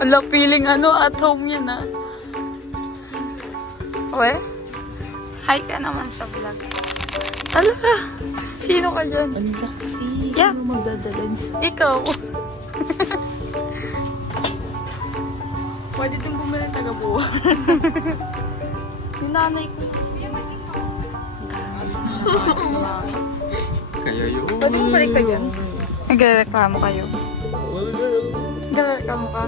Wala feeling at home yan We? Hi ka naman sa vlog. Talaga? Sino ka dyan? Ang laki. Yeah. Sino magdadala niya? Ikaw. Pwede din bumili taga-buwa. Yung nanay ko. Kaya yun. Pwede mo balik ka dyan? Nagreklamo kayo? Nagreklamo ka?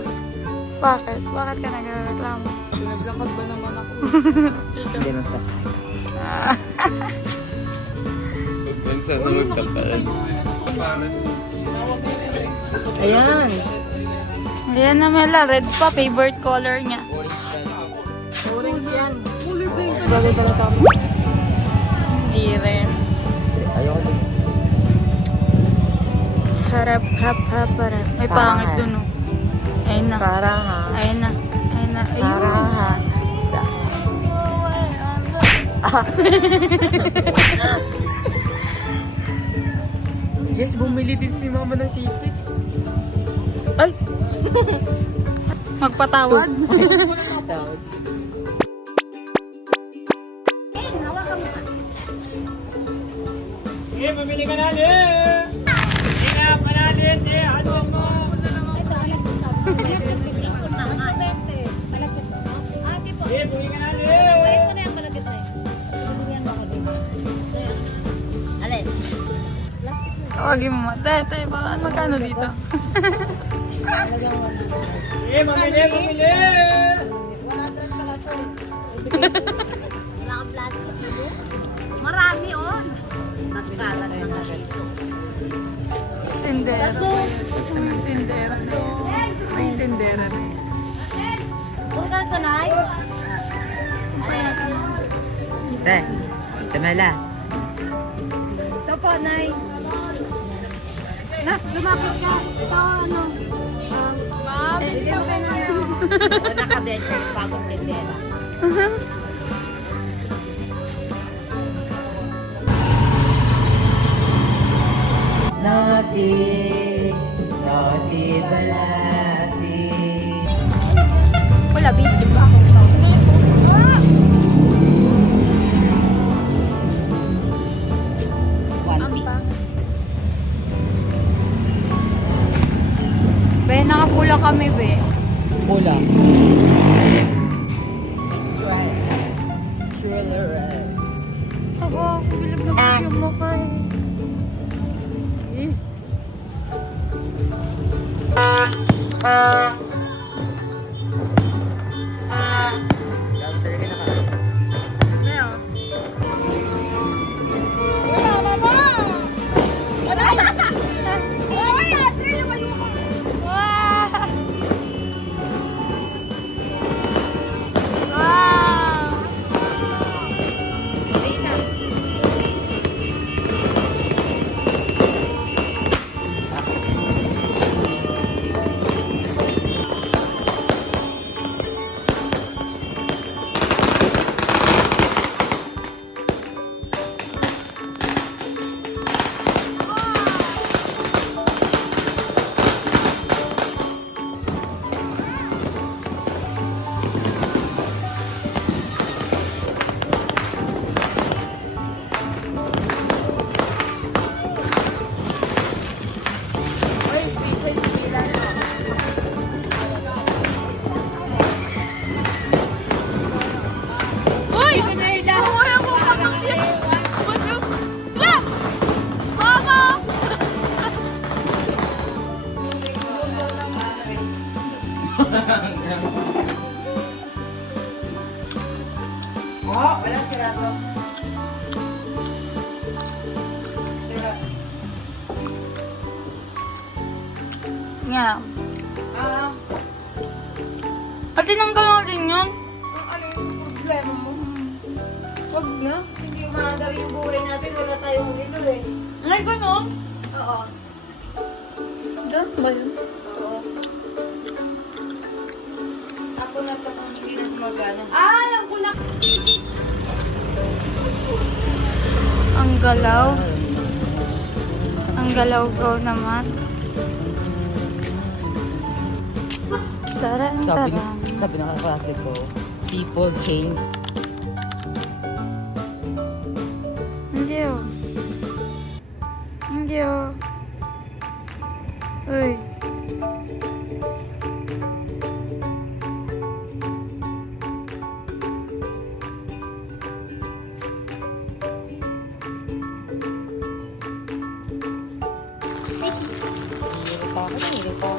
Bakit? Bakit ka nagreklamo? Naglakad ba naman ako? Hindi magsasakay. Minsan na magkakaan. Ayan. Ayan na Mela, red pa, favorite color niya. Orange yan. Bagay pala sa akin. Hindi rin. Ayoko din. Harap, hap, hap, harap. May Sarah. pangit dun Ayun na. Sarah ha. Ayun na. Ayun na. Sarah ha. Yes, bumili din si mama ng sipit. Ay! Magpatawad. Tawad. Mamili ka natin! Hinap ka natin! Ano mo? Bumili ka natin! Tawagin mo. Tay, baka magkano dito? Mamili! Marami on. Nagkalat na nga dito. Tindera. Tindera na yan. May tindera na yan. Kung ka ito, Nay? Alin? Te, Tamela. Ito po, Nay. Na, lumapit ka. Ito, ano? Bili ko kayo na yun. Nakabenta yung bagong tindera. Nasi balasi. Wala, video ba ako? One piece. Be, nakapula kami, be. Pula. Tawa, bilag na bilag yung mukha Wala sila to. Nga. At tinanggal na din yun. Ano yung problema mo? Huwag na. Hindi umaandar yung buhay natin. Wala tayong nilo eh. Ay, gano'n? Oo. Diyan ba yun? Oo. Ako na to kung hindi na gumagana. Alam ko na. Ang galaw. Ang galaw-gaw naman. Taran, taran. Sabi ng kaklase ko, people change. Hindi oh. Hindi oh. Uy. Hirita ako.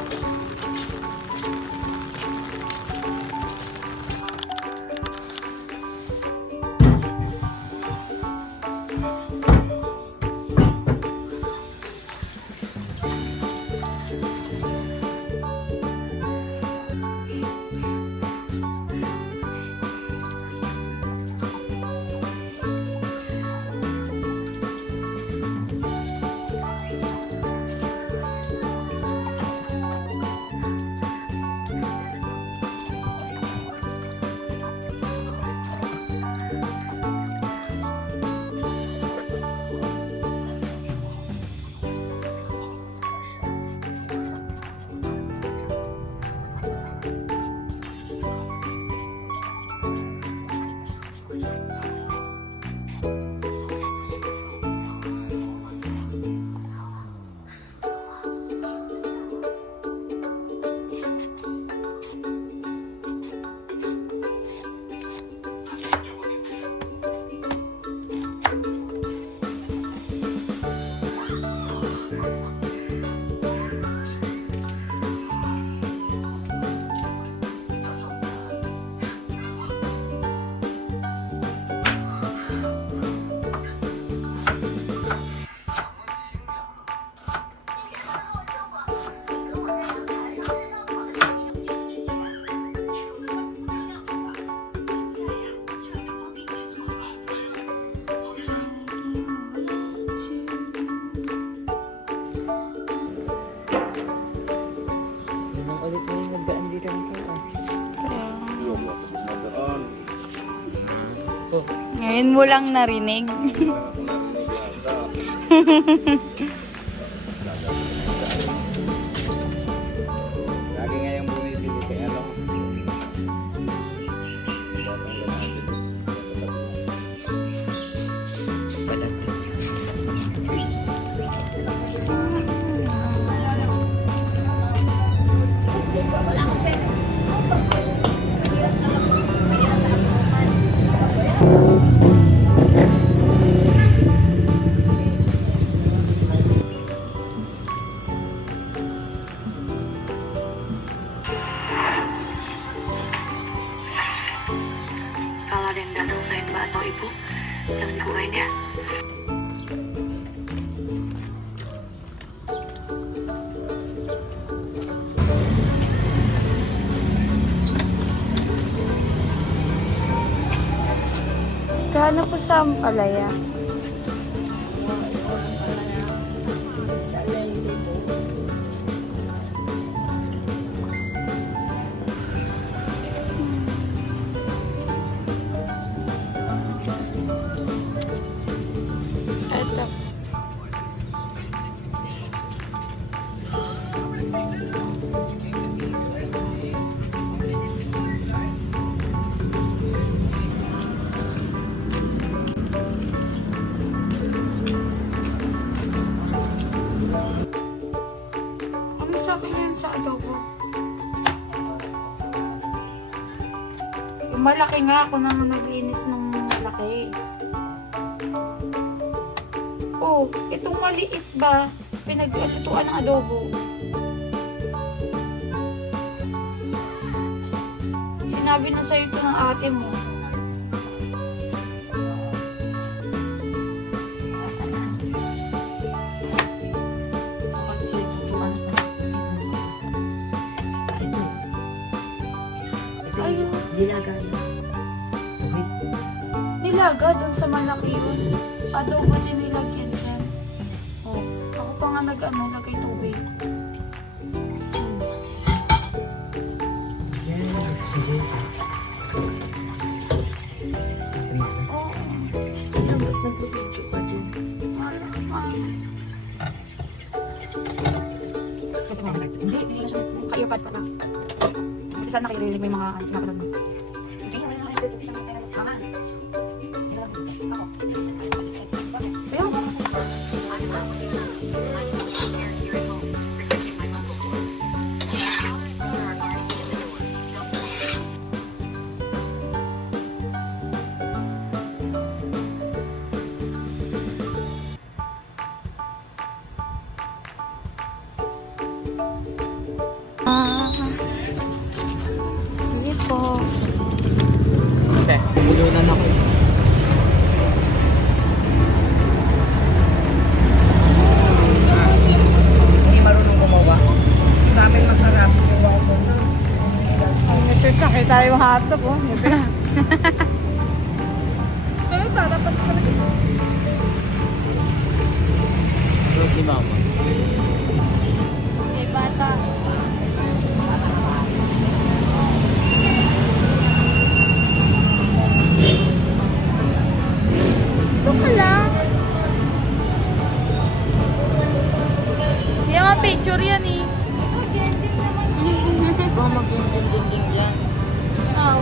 Ulit mo yung nagdaan dito ng tao. Ngayon mo lang narinig. Lagi nga yung bumibili kay ano. Balat. Kalau ada yang datang selain Mbak atau Ibu, jangan dibukain ya. Kano po sa Ampalaya? Ito. Ano sa akin yun sa adobo? Yung malaki nga ako nang naglinis ng malaki. Oh, itong maliit ba? Pinaglutuan ng adobo. Sinabi na sa'yo ito ng ate mo. Ayun. Nilaga. Nilaga dun sa malaki yun. Adobo din nilagyan yan. Oh, ako pa nga lagay tubig. Hindi, hindi na siya headset. Ka-earpod pa lang. Kasi saan nakirinig may mga pinapanood mo? Kaya mo. Hindi po. Ate, bulunan ako. Hindi marunong gumawa. Sa amin masarap. Sakit tayo hotdog, oh. Fruit ni mama. May bata. Doon ka lang. Hindi naman picture yan eh. Ikaw mag-ding-ding-ding-ding yan. Oh.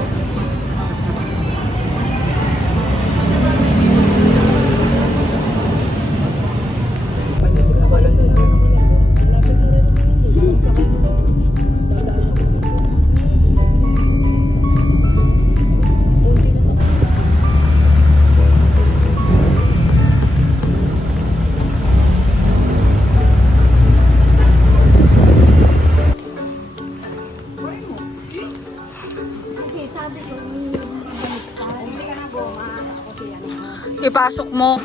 Ipasok mo.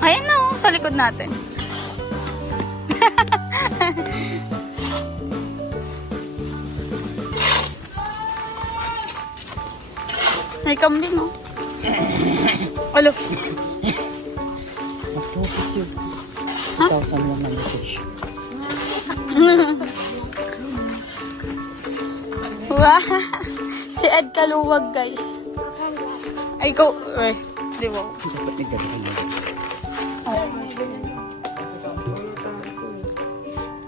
Ayan na oh, sa likod natin. May kambing oh. Alo. Mag-tupit yun. 1,000 naman message. Wow. Si Ed Kaluwag guys. Ay ko. Di ba? Dapat nagdadakan mo.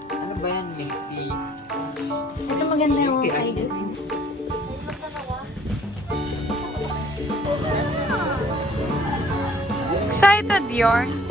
Ano ba yan, baby? Ito maganda yung Excited, Yorn.